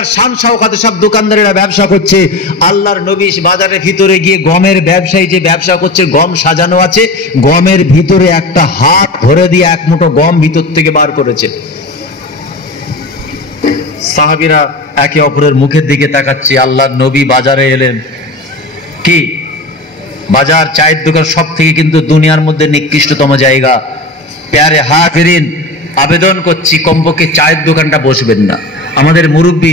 বাজার শান শওকতে সব দোকানদারেরা ব্যবসা করছে। আল্লাহর নবী বাজারের ভিতরে গিয়ে গমের ব্যবসায়ী যে ব্যবসা করছে, গম সাজানো আছে, গমের ভিতরে একটা হাত ধরে দিয়ে এক মুঠো গম ভিতর থেকে বার করেছে। সাহাবীরা একে অপরের মুখের দিকে তাকাচ্ছে। আল্লাহর নবী বাজারে এলেন। কি বাজার? চায়ের দোকান, সব থেকে কিন্তু দুনিয়ার মধ্যে নিকৃষ্টতম জায়গা। প্যারে হাফেরিন, আবেদন করছি কমপক্ষে চায়ের দোকানটা বসবেন না। আমাদের মুরব্বী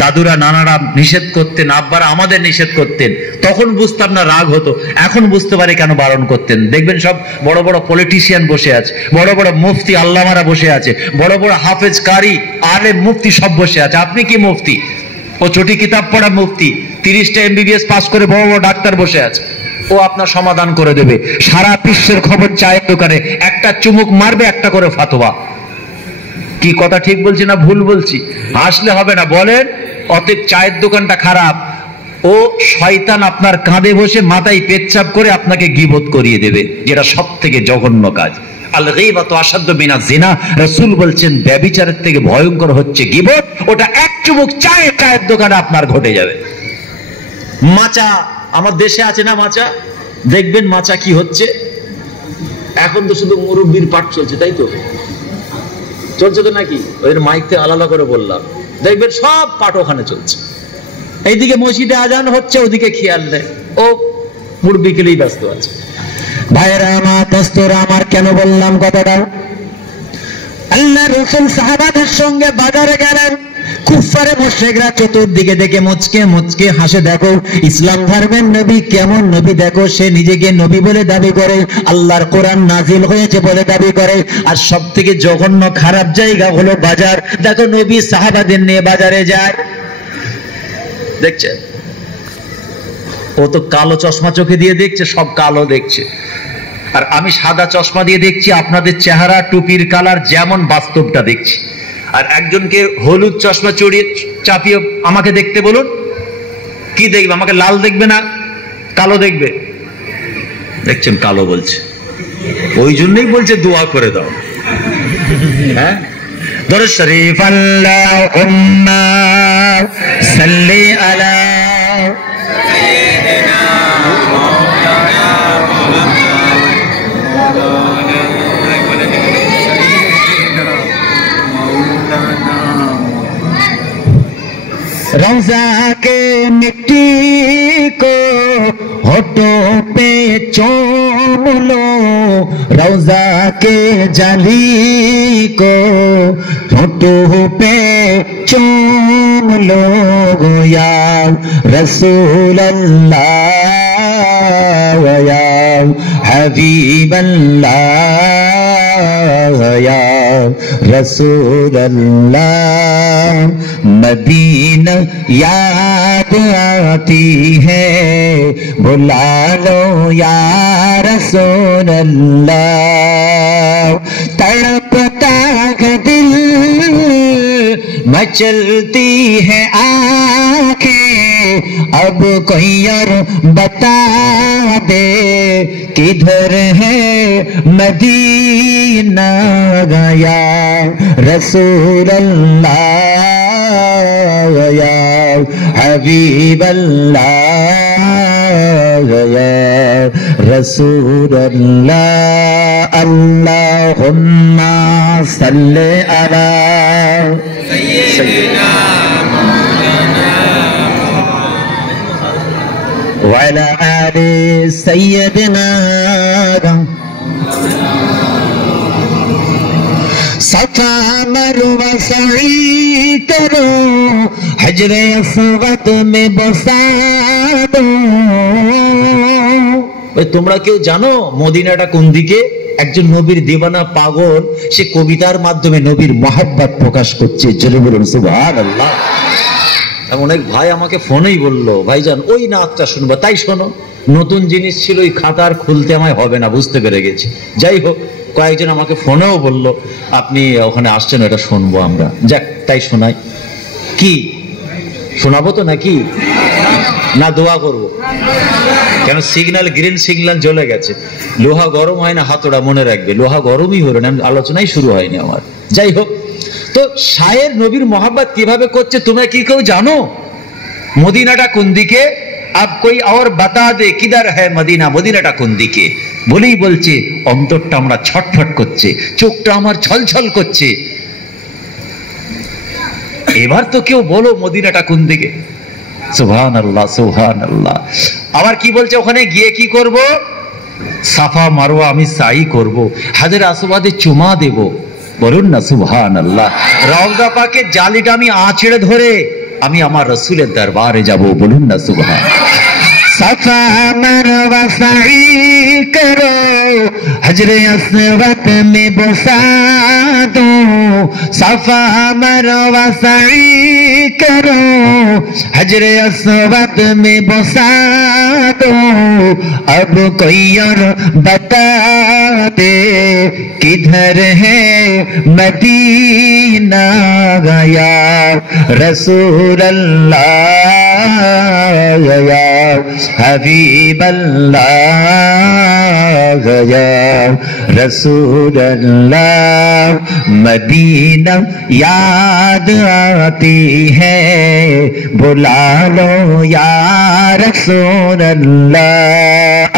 দাদুরা নানারা নিষেধ করতেন, আব্বারা আমাদের নিষেধ করতেন, তখন বুঝতাম না, রাগ হতো। এখন বুঝতে পারি কেন বারণ করতেন। দেখবেন সব বড় বড় পলিটিশিয়ান বসে আছে, বড় বড় মুফতি আল্লামারা বসে আছে, বড় বড় হাফেজ কারি আলেম মুফতি সব বসে আছে। আপনি কি মুফতি? ও ছোটি কিতাব পড়া মুফতি, 30টা MBBS পাস করে বড় বড় ডাক্তার বসে আছে। ও আপনার সমাধান করে দেবে। সারা বিশ্বের খবর চায়ের দোকানে, একটা চুমুক মারবে, একটা করে ফাতোয়া। কি কথা ঠিক বলছি না ভুল বলছি? হাসলে হবে না, বলেন। অতএব চায়ের দোকানটা খারাপ। ও শয়তান আপনার কাঁধে বসে মাথায় পেচ্ছাপ করে আপনাকে গীবত করিয়ে দেবে, যেটা সব থেকে জঘন্য কাজ। আল গীবাতু আশাদ্দু মিনাজ জিনা, রাসূল বলছেন ব্যভিচারের থেকে ভয়ঙ্কর হচ্ছে গীবত। ওটা এক চুমুক চায়ের দোকানে আপনার ঘটে যাবে। মাচা, আমার দেশে আছে না মাচা? দেখবেন মাচা কি হচ্ছে। এখন তো শুধু মুরব্বির পাঠ চলছে, তাই তো? চলছে তো নাকি? ওদের মাইক থেকে আলাদা করে বললাম, দেখবেন সব পাঠ ওখানে চলছে। এইদিকে মসজিদে আজান হচ্ছে, ওদিকে খেয়াল নেই, ও মুরব্বিকেলেই ব্যস্ত আছে। ভাইয়েরা আমার, দোস্তরা আমার, কেন বললাম কথাটা? আল্লাহ রাসূল সাহাবাদের সঙ্গে বাজারে গেলেন। কুফারে মুশরিকরা চতুর্দিকে দেখে মুচকে মুচকে হাসে। দেখো ইসলাম ধর্মের নবী কেমন নবী, দেখো সে নিজেকে নবী বলে দাবি করে, আল্লাহর কোরআন নাজিল হয়েছে বলে দাবি করে। আর সব থেকে জঘন্য খারাপ জায়গা হলো বাজার। দেখো নবী সাহাবাদের নিয়ে বাজারে যায়, দেখছে ও তো কালো চশমা চোখে দিয়ে দেখছে, সব কালো দেখছে। আর আমি সাদা চশমা দিয়ে দেখছি, আপনাদের চেহারা টুপির কালার যেমন বাস্তবটা দেখছি। আর একজনকে হলুদ চশমা চড়িয়ে চাপিয়ে আমাকে দেখতে বলুন, কি দেখবে? আমাকে লাল দেখবে না কালো দেখবে? দেখছেন কালো বলছে, ওই জন্যই বলছে দোয়া করে দাও। হ্যাঁ, দরুদ শরীফ আল্লাহুম্মা সাল্লি আলা সাইয়্যিদিনা মাওলানা रौज़ा के मिट्टी को होठों पे चूम लो, रौज़ा के जाली को होठों पे चूम लो, या रसूल अल्लाह या हबीब अल्लाह या रसूल अल्लाह। मदीना याद आती है, बुला लो या रसूल अल्लाह। तड़पता है दिल, मचलती है आंखें, अब कोई और बता दे किधर है मदीना गया रसूल अल्लाह या हबीब अल्लाह या रसूल अल्लाह। अल्लाहुम्मा सल्ली अला सय्यिदिना व अला आलि सय्यिदिना। सफा मरवा सई करो, हजरे असवद में बसा दो। তোমরা কেউ জানো মদিনাটা কোন দিকে? একজন নবীর দিওয়ানা পাগল, সে কবিতার মাধ্যমে নবীর মহব্বত প্রকাশ করছে। জোরে বলুন সুবহানাল্লাহ। অনেক ভাই আমাকে ফোনেই বললো, ভাইজান ওই নাচটা শুনবো, তাই শোনো। নতুন জিনিস ছিল, ওই খাতার খুলতে আমায় হবে না, বুঝতে পেরে গেছি। যাই হোক, কয়েকজন আমাকে ফোনেও বললো আপনি ওখানে আসছেন, এটা শুনবো আমরা। যাক, তাই শোনাই। কি শোনাবো তো নাকি? না দোয়া করবো? কেন সিগন্যাল, গ্রিন সিগন্যাল জ্বলে গেছে। লোহা গরম হয় না হাতড়া, মনে রাখবে। লোহা গরমই হলো না, আলোচনাই শুরু হয়নি আমার। যাই হোক, তো তো শায়ের নবীর মোহাব্বত কিভাবে করছে তোমরা কি কেউ জানো? মদিনাটা কোন দিকে? আব কই আর বাতা দে কিদার হ্যায় মদিনা, মদিনাটা কোন দিকে? বলেই বলছে অন্তরটা আমরা ছটফট করছে, চোখটা আমার ছলছল করছে। এবার তো কেউ বলো মদিনাটা কোন দিকে? সুবহানাল্লাহ, সুবহানাল্লাহ। আবার কি বলছে ওখানে গিয়ে কি করব? সাফা মারওয়া আমি সাই করব, হাজরে আসওয়াদে চুমা দেব। বলুন না সুবহানাল্লাহ। রওজা পাকে জালিটা আমি আঁচড়ে ধরে আমি আমার রাসূলের দরবারে যাব। বলুন না সুবহানাল্লাহ। সাফা মারওয়া সাই করো, হজরে আসওয়াদ মে বসা দো। সাফা মারওয়া সাই করো, हजरे अस्वद में बसा दो। अब कोई और बता दे किधर है मदीना गया रसूल अल्लाह गया हबीब अल्लाह गया रसूल अल्लाह। मदीना याद आती है, बुला लो या रसूल अल्लाह।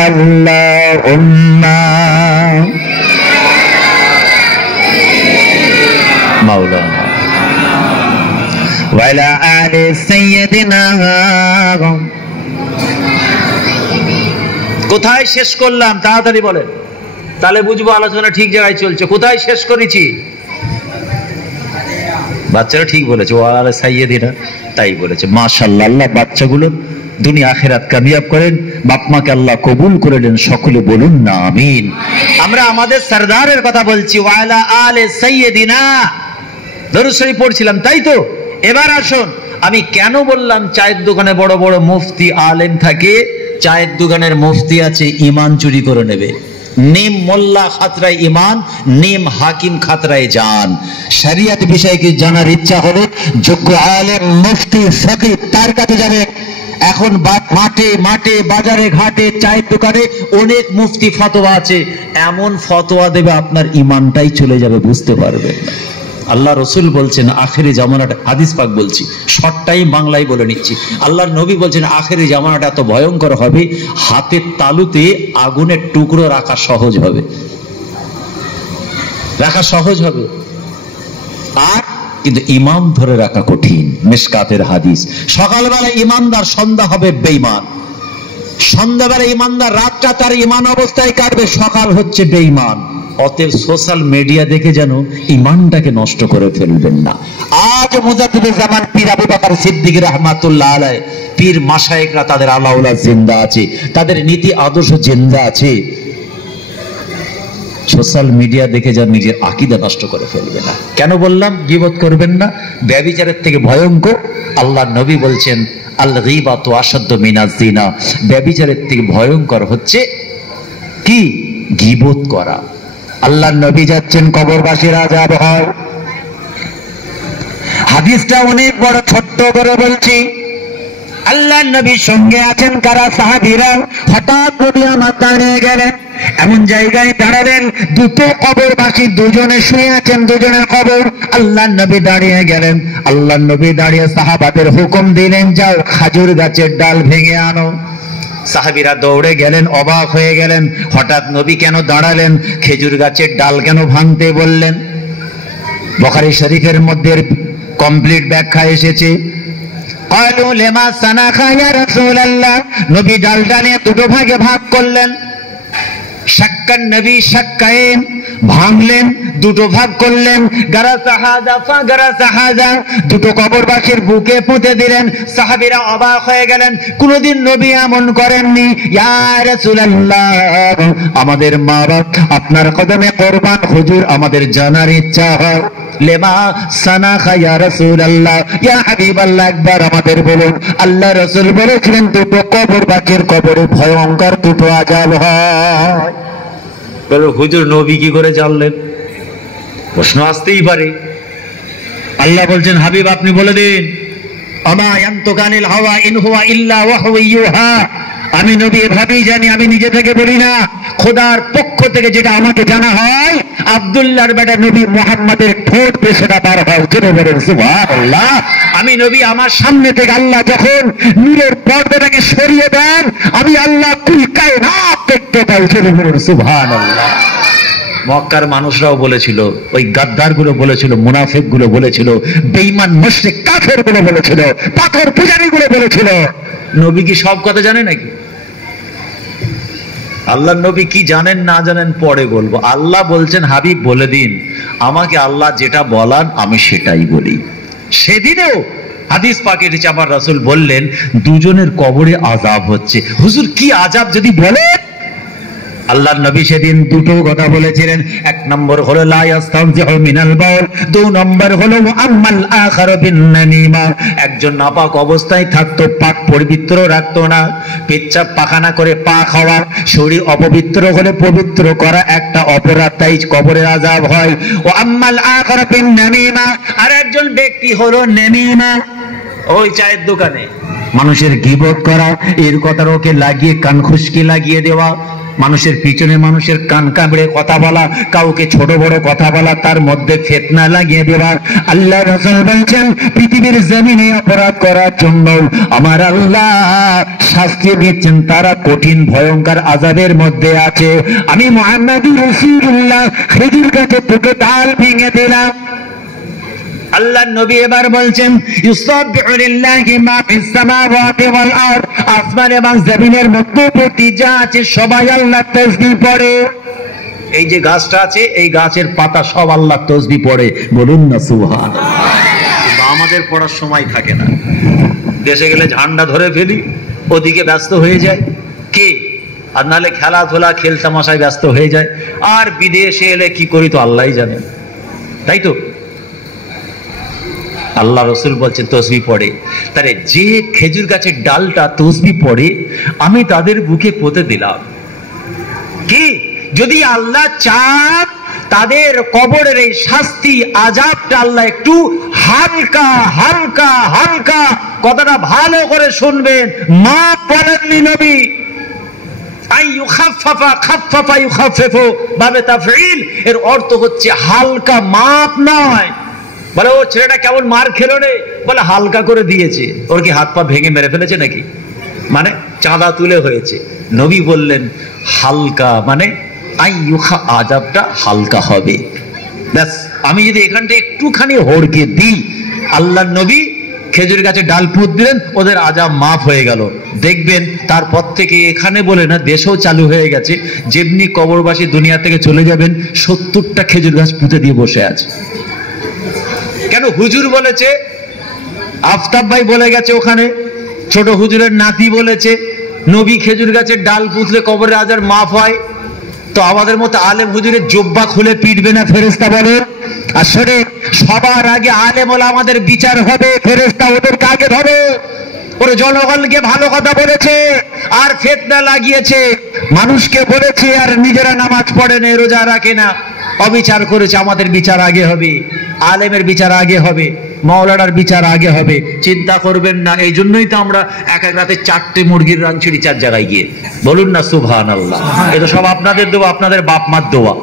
अल्लाहुम्मा मौलाना वाला आले सय्यदिना। কোথায় শেষ করলাম তাড়াতাড়ি বলেন, তাহলে বুঝবো আলোচনা ঠিক জায়গায় চলছে। কোথায় শেষ করেছি? বাচ্চারা ঠিক বলেছে, ও আলে সাইয়্যিদিনা তাই বলেছে। মাশাআল্লাহ, আল্লাহ বাচ্চাগুলো দুনিয়া আখিরাত কামিয়াব করেন, বাপ মাকে আল্লাহ কবুল করে দেন। সকলে বলুন না আমিন। আমরা আমাদের সরদারের কথা বলছি, ওয়ালা আলে সাইয়্যিদিনা দরুদ শরীফ পড়ছিলাম, তাই তো? এবার আসুন, আমি কেন বললাম চায়ের দোকানে বড় বড় মুফতি আলেম থাকে? চায়ের দোকানের মুফতি আছে ঈমান চুরি করে নেবে। নেম মোল্লা খাতরায় ঈমান, নেম হাকিম খাতরায় জান। শরিয়ত বিষয়ে কি জানার ইচ্ছা হলে যোগ্য আলেম মুফতি ফকিহ তার কাছে যাবে। এখন মাঠে মাঠে বাজারে ঘাটে চায়ের দোকানে অনেক মুফতি ফতোয়া আছে, এমন ফতোয়া দেবে আপনার ঈমানটাই চলে যাবে, বুঝতে পারবেন না। আল্লাহ রসুল বলছেন আখেরি জামানাটা, হাদিস পাক বলছি, শর্ট টাইম বাংলায় বলে নিচ্ছি। আল্লাহর নবী বলছেন আখেরি জামানাটা এত ভয়ঙ্কর হবে, হাতের তালুতে আগুনের টুকরো রাখা সহজ হবে, রাখা সহজ হবে, আর কিন্তু ইমাম ধরে রাখা কঠিন। মিশকাতের হাদিস। সকালবেলা ইমানদার, সন্ধ্যা হবে বেঈমান। সন্ধ্যাবেলা ইমানদার, রাতটা তার ইমান অবস্থায় কাটবে, সকাল হচ্ছে বেঈমান। অতএব সোশ্যাল মিডিয়া দেখে যেন ইমানটাকে নষ্ট করে ফেলবেন না। আজ মুজাদ্দিদুল জামান পীর আবু বকর সিদ্দিক রাহমাতুল্লাহ আলাইহি, পীর মাশায়েখরা তাদের আলাউলা জিন্দা আছে, তাদের নীতি আদর্শ জিন্দা আছে। সোশ্যাল মিডিয়া দেখে যেন নিজের আকীদা নষ্ট করে ফেলবে না। কেন বললাম গীবত করবেন না? ব্যভিচারের থেকে ভয়ঙ্কর। আল্লাহর নবী বলছেন আল গীবাতু আশাদ্দু মিনাজ জিনা, ব্যভিচারের থেকে ভয়ঙ্কর হচ্ছে কি? গীবত করা। আল্লাহর নবী যাচ্ছেন, কবরবাসীর আযাব হয়। হাদিসটা অনেক বড়, ছোট্ট করে বলছি। আল্লাহর নবীর সঙ্গে আছেন কারা? সাহাবীরা। হঠাৎ নবী আমার দাঁড়িয়ে গেলেন, এমন জায়গায় দাঁড়ালেন দুটো কবরবাসী, দুজনে শুয়ে আছেন, দুজনের কবর। আল্লাহর নবী দাঁড়িয়ে গেলেন। আল্লাহর নবী দাঁড়িয়ে সাহাবাদের হুকুম দিলেন, যাও খাজুর গাছের ডাল ভেঙে আনো। সাহাবীরা দৌড়ে গেলেন, অবাক হয়ে গেলেন, হঠাৎ নবী কেন দাঁড়ালেন, খেজুর গাছের ডাল কেন ভাঙতে বললেন? বুখারী শরীফের মধ্যে কমপ্লিট ব্যাখ্যা এসেছে। ক্বালু লিমা সানাখা ইয়া রাসূলুল্লাহ, নবী ডালটা নিয়ে দুটো ভাগে ভাগ করলেন। শাক্কান নবী শাক্কাইন, ভাঙলেন, দুটো ভাগ করলেন। গারাসা হাযা ফাগারাসা হাযা, দুটো কবরবাসীর বুকে পুঁতে দিলেন। সাহাবীরা অবাক হয়ে গেলেন, কোনদিন নবী এমন করেননি। ইয়া রাসূলুল্লাহ, আমাদের মা বাপ আপনার কদমে কুরবান, হুজুর আমাদের জানার ইচ্ছা হয়। লেমা সানাখা ইয়া রাসূলুল্লাহ, ইয়া হাবিবাল্লাহ, একবার আমাদের বলুন। আল্লাহ রাসূল বলেছিলেন দুটো কবরবাসীর কবরে ভয়ঙ্কর দুটো আযাব হয়। বলো হুজুর নবী কি করে জানলেন? প্রশ্ন আসতেই পারে। আল্লাহ বলছেন হাবিব আপনি বলে দিন, আমা ইয়ানতুকানিল হাওয়া ইন হুয়া ইল্লা ওয়াহয়ু ইউহা, আমি নবী এভাবেই জানি, আমি নিজে থেকে বলি না, খোদার পক্ষ থেকে যেটা আমাকে জানা হয়, আব্দুল্লাহর বেটা নবী মুহাম্মাদের ঠোঁট দিয়ে সেটা বার হয়। জোরে বলেন সুবহানাল্লাহ। আমি নবী আমার সামনে থেকে আল্লাহ যখন নূরের পর্দাটাকে সরিয়ে দেন, আমি আল্লাহ কুল কায়নাত দেখতে পাই। জোরে বলেন সুবহানাল্লাহ। মক্কার মানুষরাও বলেছিল, ওই গাদ্দার গুলো বলেছিল, মুনাফিক গুলো বলেছিল, বেঈমান মুশরিক কাফের গুলো বলেছিল, পাথর পূজারী গুলো বলেছিল, নবী কি সব কথা জানে নাকি? আল্লাহ নবী কি জানেন না জানেন পরে বলবো। আল্লাহ বলছেন হাবিব বলে দিন, আমাকে আল্লাহ যেটা বলান আমি সেটাই বলি। সেদিনেও হাদিস পাকে এসেছে, আমার রাসূল বললেন দুজনের কবরে আযাব হচ্ছে। হুজুর কি আযাব যদি বলে? আল্লাহর নবী সেদিন দুটো কথা বলেছিলেন। এক নম্বর হলো লা ইয়াস্তানজিহু মিনাল বাউল, দুই নম্বর হলো আম্মাল আখারু বিন নামিমা। একজন নাপাক অবস্থায় থাকতো, পাক পবিত্র রাখতো না, পেচ্ছাপ পাখানা করে পা খাওয়া, শরীর অপবিত্র হলে পবিত্র করা একটা অপরাধ, তাই কবরের আযাব হয়। ও আম্মাল আখারু বিন নামিমা, আর একজন ব্যক্তি হলো নামিমা, ওই চায়ের দোকানে মানুষের গীবত করা, এর কথা ওকে লাগিয়ে কান খুশকি লাগিয়ে দেওয়া, মানুষের পিছনে মানুষের কান কামড়ে কথা বলা, কাউকে ছোট বড় কথা বলা, তার মধ্যে ফিতনা লাগিয়ে দেওয়া। আল্লাহ রাসূল বলেছেন পৃথিবীর জমিনে অপরাধ করার জন্য আমার আল্লাহ শাস্তি দিচ্ছেন, তারা কঠিন ভয়ঙ্কর আযাবের মধ্যে আছে। আমি মুহাম্মদুর রাসূলুল্লাহ খেজুর গাছে দুটো ডাল ভেঙে দিলাম। আল্লাহ নবী এবার বলছেন ইউসাব্বিহু লিল্লাহি মা ফিস সামাওয়াতি ওয়াল আরদ, আসমান এবং জমিনের মধ্যবর্তী যা আছে সবাই আল্লাহর তাসবিহ পড়ে। এই যে গাছটা আছে, এই গাছের পাতা সব আল্লাহর তাসবিহ পড়ে, বলুন না সুবহানাল্লাহ। কিন্তু আমাদের পড়ার সময় থাকে না, দেশে গেলে ঝান্ডা ধরে ফেলি, ওদিকে ব্যস্ত হয়ে যায় কে, আর নাহলে খেলাধুলা খেলতামাশায় ব্যস্ত হয়ে যায়, আর বিদেশে এলে কি করি তো আল্লাহই জানে, তাই তো। আল্লাহ রসুল বলছেন তসবিহ পড়ে। তারে যে খেজুর গাছের ডালটা তসবিহ পড়ে, আমি তাদের বুকে পুঁতে দিলাম। কি যদি আল্লাহ চান তাদের কবরের এই শাস্তি আযাবটা আল্লাহ একটু হালকা হালকা হালকা, কথাটা ভালো করে শুনবেন, মা বলেননি নবী, আই ইউখাফফাফা খাফফাফা ইউখাফফিফু বাবে তাফঈল, এর অর্থ হচ্ছে হালকা, মাপ নয়। বলে ও ছেলেটা কেমন মার খেলো রে, বলে হালকা করে দিয়েছে। ওর কি হাত পা ভেঙে মেরে ফেলেছে নাকি? মানে চাঁদা তুলে হয়েছে। নবী বললেন হালকা মানে আইয়ুখা, আযাবটা হালকা হবে। ব্যাস, আমি যদি এখানটা একটুখানি হড়কে দিই, আল্লাহ নবী খেজুর গাছে ডাল পুঁত দিলেন, ওদের আযাব মাফ হয়ে গেল। দেখবেন তারপর থেকে এখানে বলে না, দেশেও চালু হয়ে গেছে, যেমনি কবরবাসী দুনিয়া থেকে চলে যাবেন 70টা খেজুর গাছ পুঁতে দিয়ে বসে আছে। কেন? হুজুর বলেছে, আফতাব ভাই বলে গেছে, ওখানে ছোট হুজুরের নাতি বলেছে নবী খেজুর গাছের ডাল পুঁতলে কবরের আযাব মাফ হয়। তো আমাদের মতো আলেম হুজুরের জুব্বা খুলে পিটবে না ফেরেশতা বলে? আসলে সবার আগে আলেম ওলামা আমাদের বিচার হবে, ফেরেশতা ওদেরকে আগে ধরে। ওরা জনগণকে ভালো কথা বলেছে আর ফিতনা লাগিয়েছে, মানুষকে বলেছে আর নিজেরা নামাজ পড়ে না, রোজা রাখে না, অবিচার করেছে। আমাদের বিচার আগে হবে, আলেমের বিচার আগে হবে, মাওলানার বিচার আগে হবে। চিন্তা করবেন না, এই জন্যই তো আমরা এক এক রাতে 4টে মুরগির রান ছিঁড়ি 4 জায়গায় গিয়ে, বলুন না সুবহানাল্লাহ। এটা সব আপনাদের দোয়া, আপনাদের বাপ মার দোয়া,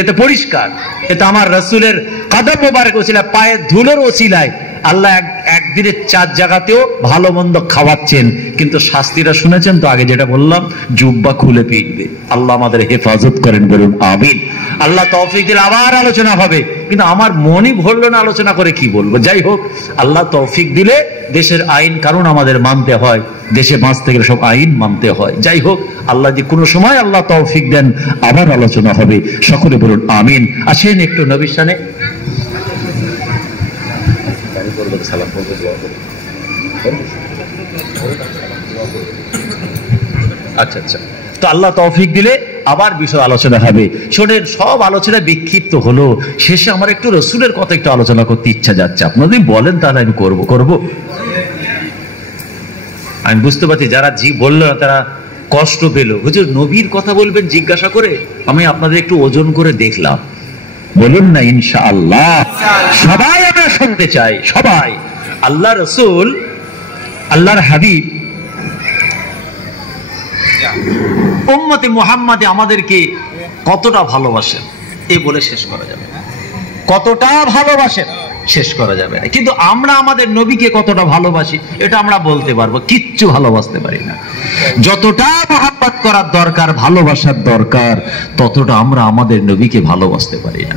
এতে পরিষ্কার। এটা আমার রাসূলের কদম মোবারক ওসিলায়, পায়ের ধুলোর ওসিলায় আল্লাহ একদিনে 4 জায়গাতেও ভালো মন্দ খাওয়াচ্ছেন। কিন্তু শাস্তিটা শুনেছেন তো, আগে যেটা বললাম, জুব্বা খুলে পিটবে। আল্লাহ আমাদের হেফাজত করেন, বলুন আমিন। আল্লাহ তৌফিক দিলে আবার আলোচনা হবে, কিন্তু আমার মনই ভরলো না আলোচনা করে কি বলবো। যাই হোক, আল্লাহ তৌফিক দিলে দেশের আইন কারণ আমাদের মানতে হয়, দেশে বাঁচতে গেলে সব আইন মানতে হয়। যাই হোক, আল্লাহ যে কোনো সময় আল্লাহ তৌফিক দেন, আবার আলোচনা হবে। সকলে বলুন আমিন। আসেন একটু নবীর শানে আচ্ছা আচ্ছা। তো আল্লাহ তৌফিক দিলে আবার বিষয় আলোচনা হবে। শোনেন, সব আলোচনা বিক্ষিপ্ত হলো, শেষে আমার একটু রসুলের কথা একটু আলোচনা করতে ইচ্ছা যাচ্ছে। আপনারা যদি বলেন তাহলে আমি করব। আমি বুঝতে পারছি যারা বললো না তারা কষ্ট পেল। হুজুর নবীর কথা বলবেন জিজ্ঞাসা করে, আমি আপনাদের একটু ওজন করে দেখলাম। বলুন না ইনশাআল্লাহ। সবাই আমরা শুনতে চাই, সবাই। আল্লাহ রসুল, আল্লাহর হাবিব উম্মতে মুহাম্মাদে আমাদেরকে কতটা ভালোবাসেন এই বলে শেষ করা যাবে না। কতটা ভালোবাসেন শেষ করা যাবে না। কিন্তু আমরা আমাদের নবীকে কতটা ভালোবাসি এটা আমরা বলতে পারবো, কিচ্ছু ভালোবাসতে পারি না। যতটা মহব্বত করার দরকার, ভালোবাসার দরকার, ততটা আমরা আমাদের নবীকে ভালোবাসতে পারি না।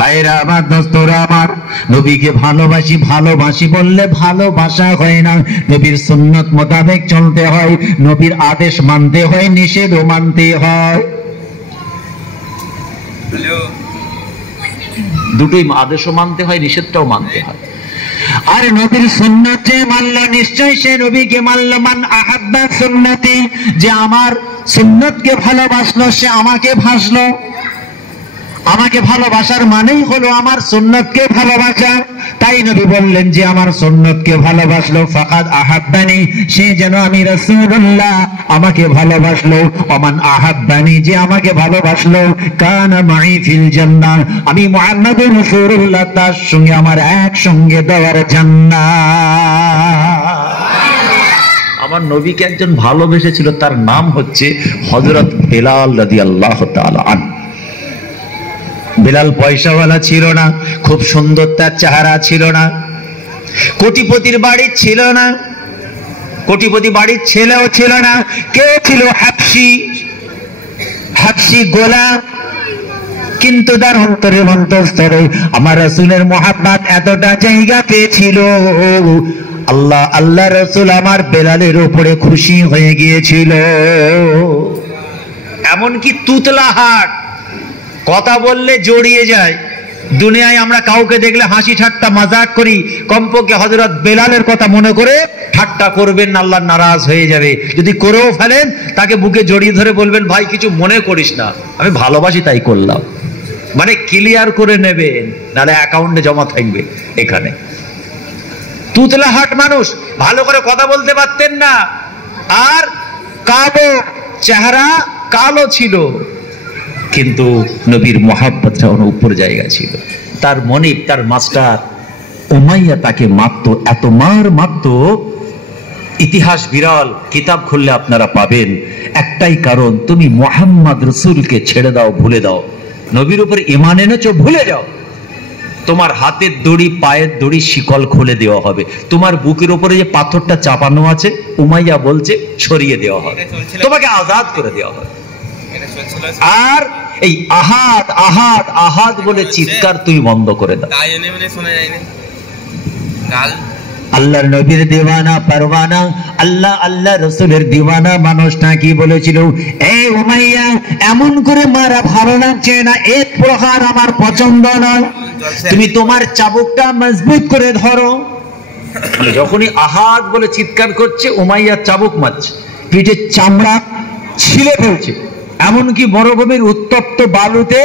ভাইরা আমার, দোস্তরা আমার, নবীকে ভালোবাসি ভালোবাসি বললে ভালোবাসা হয় না। নবীর সুন্নত মোতাবেক চলতে হয়, নবীর আদেশ মানতে হয়, নিষেধও মানতে হয়। দুটোই আদেশও মানতে হয়, নিষেধটাও মানতে হয়। আর নবীর সুন্নাত যে মানল নিশ্চয় সে নবীকে মানল। মান আহাব্বা সুন্নতি, যে আমার সুন্নতকে ভালোবাসলো সে আমাকে ভাসলো। আমাকে ভালোবাসার মানেই হলো আমার সুন্নতকে ভালোবাসা। তাই নবী বললেন যে আমার সুন্নতকে ভালোবাসলো ফাকাদ আহাব্বানি, সে যেন আমি রাসূলুল্লাহ, আমাকে ভালোবাসলো। ওমান আহাব্বানি, যে আমাকে ভালোবাসলো, কানা মাই ফিল জান্নাহ, আমি মুহাম্মদুর রাসূলুল্লাহ, তার সঙ্গে আমার একসঙ্গে দেওয়ার জান্নাত। আমার নবীকে একজন ভালোবেসেছিল, তার নাম হচ্ছে হযরত বেলাল রাদিয়াল্লাহু তাআলা আনহু। বেলাল পয়সাওয়ালা ছিল না, খুব সুন্দর তার চেহারা ছিল না, কোটিপতির বাড়ির ছিল না, কোটিপতি বাড়ির ছেলেও ছিল না। কে ছিল? হাবশি গোলাম। কিন্তু তার অন্তরের অন্তঃস্থলে আমার রাসূলের মহব্বত এতটা জায়গা পেয়েছিল, আল্লাহ রাসূল আমার বেলালের উপরে খুশি হয়ে গিয়েছিল। এমনকি তুতলা হাট, কথা বললে জড়িয়ে যায়। দুনিয়ায় আমরা কাউকে দেখলে হাসি ঠাট্টা মাজাক করি, কমপক্ষে হযরত বেলালের কথা মনে করে ঠাট্টা করবেন না, আল্লাহ নারাজ হয়ে যাবে। যদি করেও ফেলেন তাকে বুকে জড়িয়ে ধরে বলবেন, ভাই কিছু মনে করিস না, আমি ভালোবাসি তাই করলাম। মানে ক্লিয়ার করে নেবেন, নাহলে অ্যাকাউন্টে জমা থাকবে। এখানে তুতলাহাট মানুষ, ভালো করে কথা বলতে পারতেন না, আর কালো চেহারা, কালো ছিল, কিন্তু নবীর মহব্বতটা উপর জায়গা ছিল। তার মনিব, তার মাস্টার উমাইয়া তাকে মারতো, এত মারতো, ইতিহাস বিরল, কিতাব খুললে আপনারা পাবেন। একটাই কারণ, তুমি মুহাম্মদ রাসূলকে ছেড়ে দাও, ভুলে দাও, নবীর উপর ঈমান এনেছো, ভুলে যাও। তোমার হাতের দড়ি, পায়ের দড়ি, শিকল খুলে দেওয়া হবে। তোমার বুকের উপরে যে পাথরটা চাপানো আছে, উমাইয়া বলছে সরিয়ে দেওয়া হবে, তোমাকে আজাদ করে দেওয়া হবে। আর এই আহাদ আহাদ আহাদ বলে চিৎকার তুমি বন্ধ করে দাও। আল্লাহর নবীর দিওয়ানা পরওয়ানা, আল্লাহ রাসূলের দিওয়ানা মানুষটা কি বলেছিল? এই উমাইয়া, এমন করে মারা ভালো লাগছে না, এক প্রহার আমার পছন্দ নয়, তুমি তোমার চাবুকটা মজবুত করে ধরো। যখনই আহাদ বলে চিৎকার করছে, উমাইয়া চাবুক মারছে, পিঠের চামড়া ছিলে ফেলছে। এমনকি মরুভূমির উত্তপ্ত বালুতে,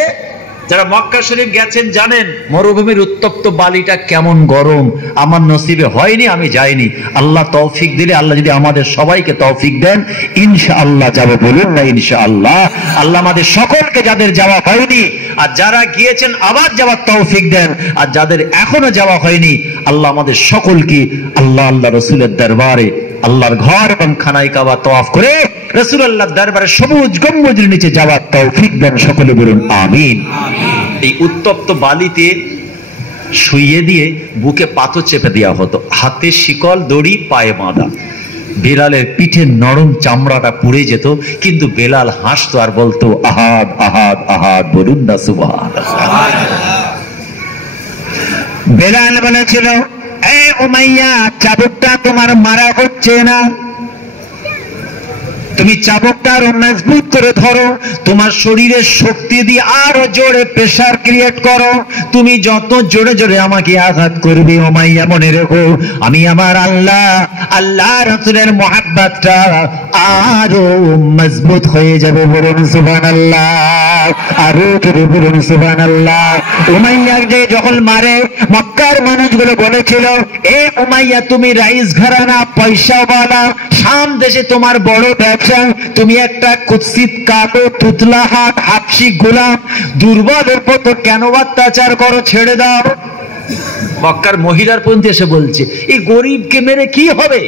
যারা মক্কা শরীফ গেছেন জানেন মরুভূমির উত্তপ্ত বালিটা কেমন গরম। আমার নসিবে হয়নি, আমি যাইনি। আল্লাহ তৌফিক দিলে, আল্লাহ যদি আমাদের সবাইকে তৌফিক দেন, ইনশাআল্লাহ যাবো। বলুন না ইনশাআল্লাহ। আল্লাহ আমাদের সকলকে, যাদের যাওয়া হয়নি আর যারা গিয়েছেন আবার যাওয়ার তৌফিক দেন, আর যাদের এখনো যাওয়া হয়নি, আল্লাহ আমাদের সকলকে আল্লাহ রসুলের দরবারে, আল্লাহর ঘর এবং খানায় কাবা তওয়াফ করে রাসূলুল্লাহর দরবারে সবুজ গম্বুজের নিচে যাওয়ার তৌফিক দেন। সকলে বলুন আমিন। এই উত্তপ্ত বালিতে শুইয়ে দিয়ে বুকে পাথর চেপে দেওয়া হতো, হাতে শিকল, দড়ি, পায়ে বাঁধা। বেলালের পিঠের নরম চামড়াটা পুড়ে যেত, কিন্তু বেলাল হাসতো আর বলতো আহাদ আহাদ আহাদ। বলুন না সুবহানাল্লাহ। বেলাল বলেছিল, এ উমাইয়া, চাবুকটা তোমার মারা হচ্ছে না, তুমি চাবুকটা আরো মজবুত করে ধরো, তোমার শরীরের শক্তি দিয়ে আরো জোরে প্রেসার ক্রিয়েট করো। তুমি যত জোরে জোরে আমাকে আঘাত করবে উমাইয়া, মনে রেখো আমি আমার আল্লাহ রাসূলের মহব্বতটা আরো মজবুত হয়ে যাবে। বলুন সুবহানাল্লাহ। আরো জোরে বলুন সুবহানাল্লাহ। উমাইয়া যে যখন মারে, মক্কার মানুষগুলো বলেছিল, এ উমাইয়া, তুমি রাইস ঘরানা, পয়সাওয়ালা, শাম দেশে তোমার বড় ব্যবসা, তুমি একটা কুৎসিত কালো তুতলাহাট হাবশি গোলাম, দুর্বলের মতো কেন অত্যাচার করো? ছেড়ে দাও। মক্কার মহিলার পর্যন্ত এসে বলছে, এই গরিবকে মেরে কি হবে?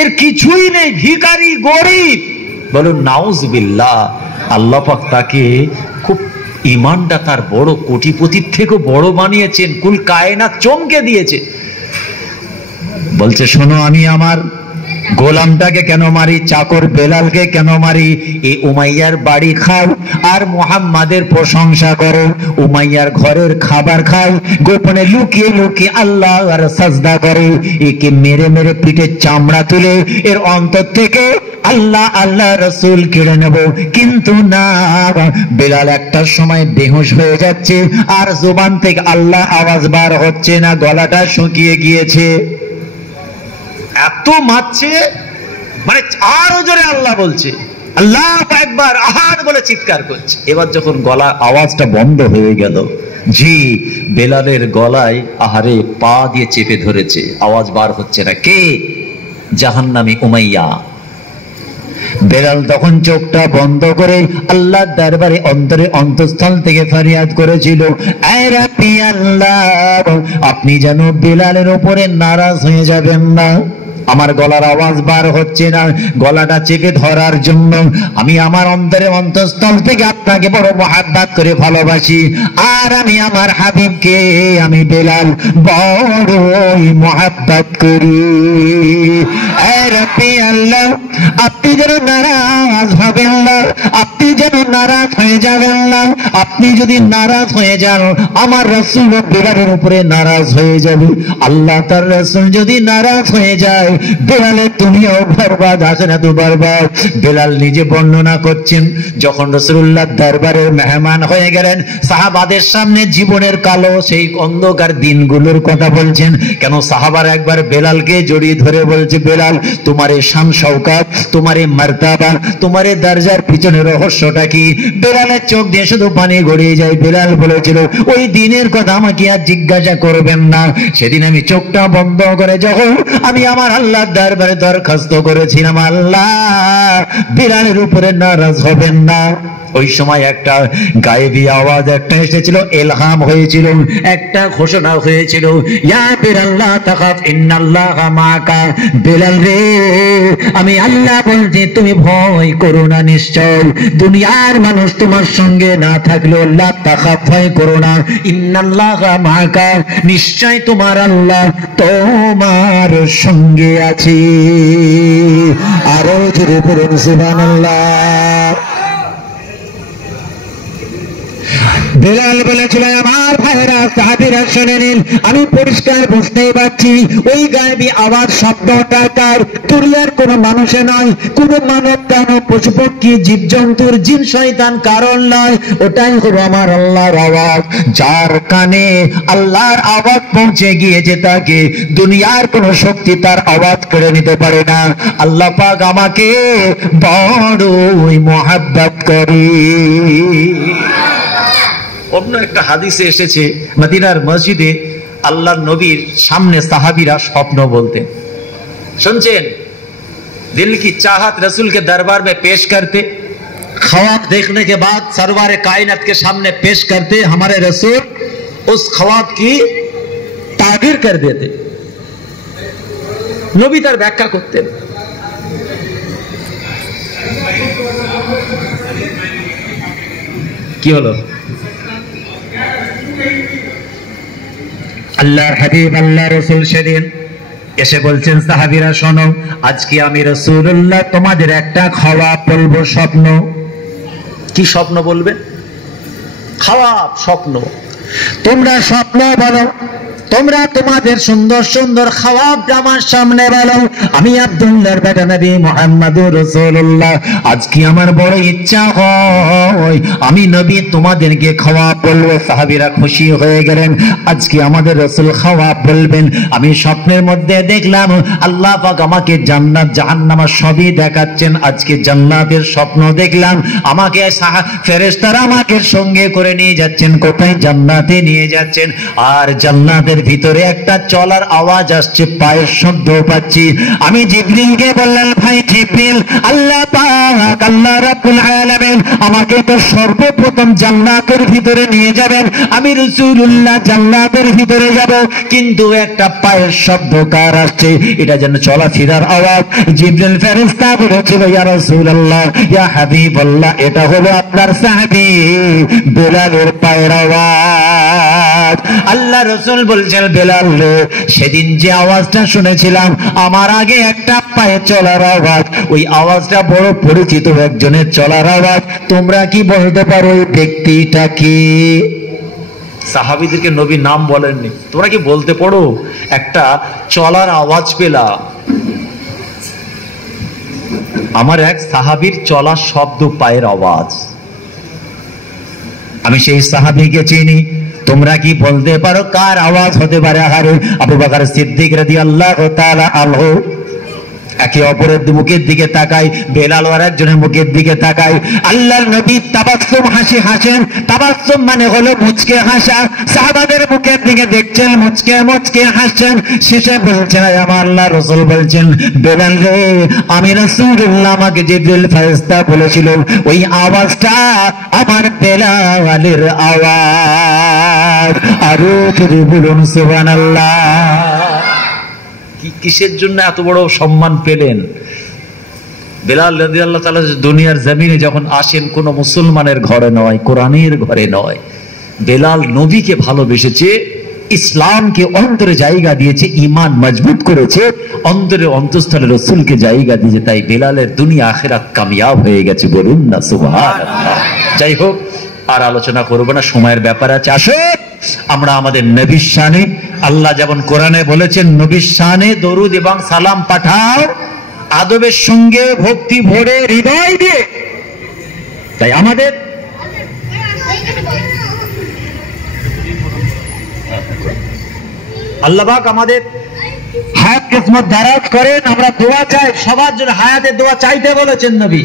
এর কিছুই নেই, ভিখারি, গরিব, বলুন নাউজুবিল্লাহ। আল্লাহ পাক তাকে খুব ইমানটা তার বড়, কোটিপতির থেকেও বড় বানিয়েছেন, কুল কায়নাত চমকে দিয়েছে। বলছে শোনো, আমি আমার গোলামটাকে কেন মারি, চাকর বেলালকে কেন মারি? এই উমাইয়ার বাড়ি খাও আর মুহাম্মাদের প্রশংসা করো, উমাইয়ার ঘরের খাবার খাও, গোপনে লুকিয়ে লুকিয়ে আল্লাহ আর সাজদা করো। একে মেরে মেরে পিঠের চামড়া তুলে এর অন্তর থেকে আল্লাহ আল্লাহ রসুল কেড়ে নেব। কিন্তু না, বেলাল একটা সময় বেহুশ হয়ে যাচ্ছে আর জবান থেকে আল্লাহ আওয়াজ বার হচ্ছে না, গলাটা শুকিয়ে গিয়েছে। এত মারছে, মানে আরো জোরে আল্লাহ বলছে, আল্লাহ একবার আহাদ বলে চিৎকার করছে। এবার যখন গলা আওয়াজটা বন্ধ হয়ে গেল, জি বেলালের গলায় আহারে পা দিয়ে চেপে ধরেছে, আওয়াজ বার হচ্ছে না। কে? জাহান্নামী উমাইয়া। বেলাল তখন চোখটা বন্ধ করে আল্লাহর দরবারে অন্তরে অন্তঃস্থল থেকে ফরিয়াদ করেছিল, আয় রাব্বি আল্লাহ, আপনি যেন বেলালের উপরে নারাজ হয়ে যাবেন না। আমার গলার আওয়াজ বার হচ্ছে না, গলাটা চেপে ধরার জন্য আমি আমার অন্তরে অন্তঃস্থল থেকে আপনাকে বড় মহাব্বত করে ভালোবাসি, আর আমি আমার হাবিবকে, আমি বেলাল বড়ই মহাব্বত করি। আয় রাব্বি আল্লাহ, আপনি যেন নারাজ হবেন না, আপনি যেন নারাজ হয়ে যাবেন না। আপনি যদি নারাজ হয়ে যান, আমার রাসূল বেলালের উপরে নারাজ হয়ে যাবে। আল্লাহ তার রাসূল যদি নারাজ হয়ে যায়, বেলালের দুনিয়াও বরবাদ, আখিরাত বরবাদ। বেলাল নিজে বর্ণনা করছেন, যখন রাসূলুল্লাহর দরবারের মেহমান হয়ে গেলেন, সাহাবাদের সামনে জীবনের কালো সেই অন্ধকার দিনগুলোর কথা বলছেন। কেন সাহাবারা একবার বেলালকে জড়িয়ে ধরে বলছে, বেলাল তোমার এই শান শওকত, তোমার এই মারতাবা, তোমার এই দরজার পিছনে রহস্যটা কি? বেলালের চোখ দিয়ে শুধু পানি গড়িয়ে যায়। বেলাল বলেছিল, ওই দিনের কথা আমাকে আর জিজ্ঞাসা করবেন না। সেদিন আমি চোখটা বন্ধ করে যখন আমি আমার আল্লাহ দরবারে দরখাস্ত করেছিলাম, আল্লাহ বেলালের উপরে নারাজ হবেন না, ওই সময় একটা গায়েবী আওয়াজ একটা এসেছিল, ইলহাম হয়েছিল, একটা ঘোষণা হয়েছিল, ইয়া বেলাল লা তাখাফ ইন্নাল্লাহা মাআকা। বেলাল রে, আমি আল্লাহ বলছি তুমি ভয় করো না, নিশ্চয় দুনিয়ার মানুষ তোমার সঙ্গে না থাকলেও লা তাখাফ, ভয় করো না, ইন্নাল্লাহা মাআকা, নিশ্চয় তোমার আল্লাহ তোমার সঙ্গে আছে। আরো জোরে বলুন সুবহানাল্লাহ। বেলাল বলেছিল, আমার ভাইরা সাহাবীরা শুনে নিন, আমি পরিষ্কার বুঝতেই পারছি ওই গায়েবী আওয়াজ শব্দটা তার দুনিয়ার কোন মানুষে নয়, কোন মানব প্রাণ পশু পক্ষী জীবজন্তুর জিন শয়তান কারণ নয়, ওটাই হলো আমার আল্লাহর আওয়াজ। যার কানে আল্লাহর আওয়াজ পৌঁছে গিয়েছে তাকে দুনিয়ার কোন শক্তি তার আওয়াজ কেড়ে নিতে পারে না। আল্লাহ পাক আমাকে বড়ই মহব্বত করে। অন্য একটা হাদিসে এসেছে, মদিনার মসজিদে আল্লাহর নবীর সামনে সাহাবীরা স্বপ্ন বলতেন। শুনছেন? दिल की चाहत रसूल के दरबार में पेश करते, ख्वाब देखने के बाद सरवार कायनात के सामने पेश करते, हमारे रसूल उस ख्वाब की ताबीर कर देते, नबी तार व्याख्या करते। কি হলো? আল্লাহর হাবিব আল্লাহ রাসূল সেদিন এসে বলছেন, সাহাবীরা শোনো, আজকে আমি রাসূলুল্লাহ তোমাদের একটা খাওয়াব বলবো, স্বপ্ন। কি স্বপ্ন বলবে? খাওয়াব, স্বপ্ন। তোমরা স্বপ্ন বলো, তোমরা তোমাদের সুন্দর সুন্দর খাওয়াব আমার সামনে বলো। আমি আব্দুল্লাহর বেটা নবী মুহাম্মদুর রাসূলুল্লাহ, আজকে আমার বড় ইচ্ছা হয় আমি নবী তোমাদেরকে খাওয়াব বলবো। সাহাবীরা খুশি হয়ে গেলেন, আজকে আমাদের রাসূল খাওয়াব বলবেন। আমি স্বপ্নের মধ্যে দেখলাম আল্লাহ পাক আমাকে জান্নাত জাহান্নাম সবই দেখাচ্ছেন। আজকে জান্নাতের স্বপ্ন দেখলাম, আমাকে ফেরেশতারা আমাকে সঙ্গে করে নিয়ে যাচ্ছেন। কোথায়? জান্নাতে নিয়ে যাচ্ছেন। আর জান্নাতের কানের ভিতরে একটা চলার আওয়াজ আসছে, পায়ের শব্দ পাচ্ছি। আমি জিবরিলকে বললাম, ভাই জিবরিল, আল্লাহ পাক আল্লাহ রাব্বুল আলামিন আমাকে তো সর্বপ্রথম জান্নাতের ভিতরে নিয়ে যাবেন, আমি রাসূলুল্লাহ জান্নাতের ভিতরে যাব, কিন্তু একটা পায়ের শব্দ কার আসছে, এটা যেন চলাফেরার আওয়াজ। জিবরিল ফেরেশতা বলেছিল, ইয়া রাসূলুল্লাহ, ইয়া হাবিবাল্লাহ, এটা হলো আপনার সাহাবী বেলালের পায়ের আওয়াজ। আল্লাহ রাসূল বলছেন, বেলাল রে, সেদিন যে আওয়াজটা শুনেছিলাম আমার আগে একটা পায়ে চলার আওয়াজ, ওই আওয়াজটা বড় পরিচিত একজনের চলার আওয়াজ। তোমরা কি বলতে পারো ওই ব্যক্তিটা কি? সাহাবীদেরকে নবী নাম বলেননি, তোমরা কি বলতে পারো একটা চলার আওয়াজ পেলা? আমার এক সাহাবীর চলার শব্দ, পায়ের আওয়াজ। আমি সেই সাহাবীকে চিনি, তোমরা কি বলতে পারো কার আওয়াজ হতে পারে? আরে আবু বকর সিদ্দিক রাদিয়াল্লাহু তাআলা আনহু। একে অপরের মুখের দিকে তাকাই, বেলাল আর একজনের মুখের দিকে তাকাই। আল্লাহর নবী তাবাসসুম হাসি হাসেন, তাবাসসুম মানে হলো মুচকে হাসা। সাহাবাদের মুখের দিকে দেখছেন, মুচকে মুচকে হাসছেন। শেষে বলছেন, আমার আল্লাহ রাসূল বলছেন, বেলাল রে, আমি রাসূলুল্লাহ, আমাকে জিবরিল ফেরেশতা বলেছিল ওই আওয়াজটা আমার বেলালের আওয়াজ। আরো যদি বলুন সুবহানাল্লাহ। কিসের জন্য এত বড় সম্মান পেলেন? বেলাল রাদিয়াল্লাহু তাআলা দুনিয়ার জমিনে যখন আসেন, কোন মুসলমানের ঘরে নয়, কোরআনের ঘরে নয়, বেলাল নবীকে ভালোবেসেছে, ইসলামকে অন্তরে জায়গা দিয়েছে, ঈমান মজবুত করেছে, অন্তরে অন্তঃস্থলে রাসূলকে জায়গা দিয়েছে। তাই বেলালের দুনিয়া আখিরাত কামিয়াব হয়ে গেছে, বলুন না সুবহানাল্লাহ। যাই হোক, আর আলোচনা করব না, সময়ের ব্যাপার আছে। আসো আমরা আমাদের নবীর শানে, আল্লাহ যেমন কোরআনে বলেছেন নবীর শানে দরুদ এবং সালাম পাঠাও আদবের সঙ্গে, ভক্তি ভরে, হৃদয় দিয়ে। তাই আমাদের আল্লাহ পাক আমাদের হায়াত কিসমত দারাজ করেন। আমরা দোয়া চাই, সবার জন্য হায়াতের দোয়া চাইতে বলেছেন নবী।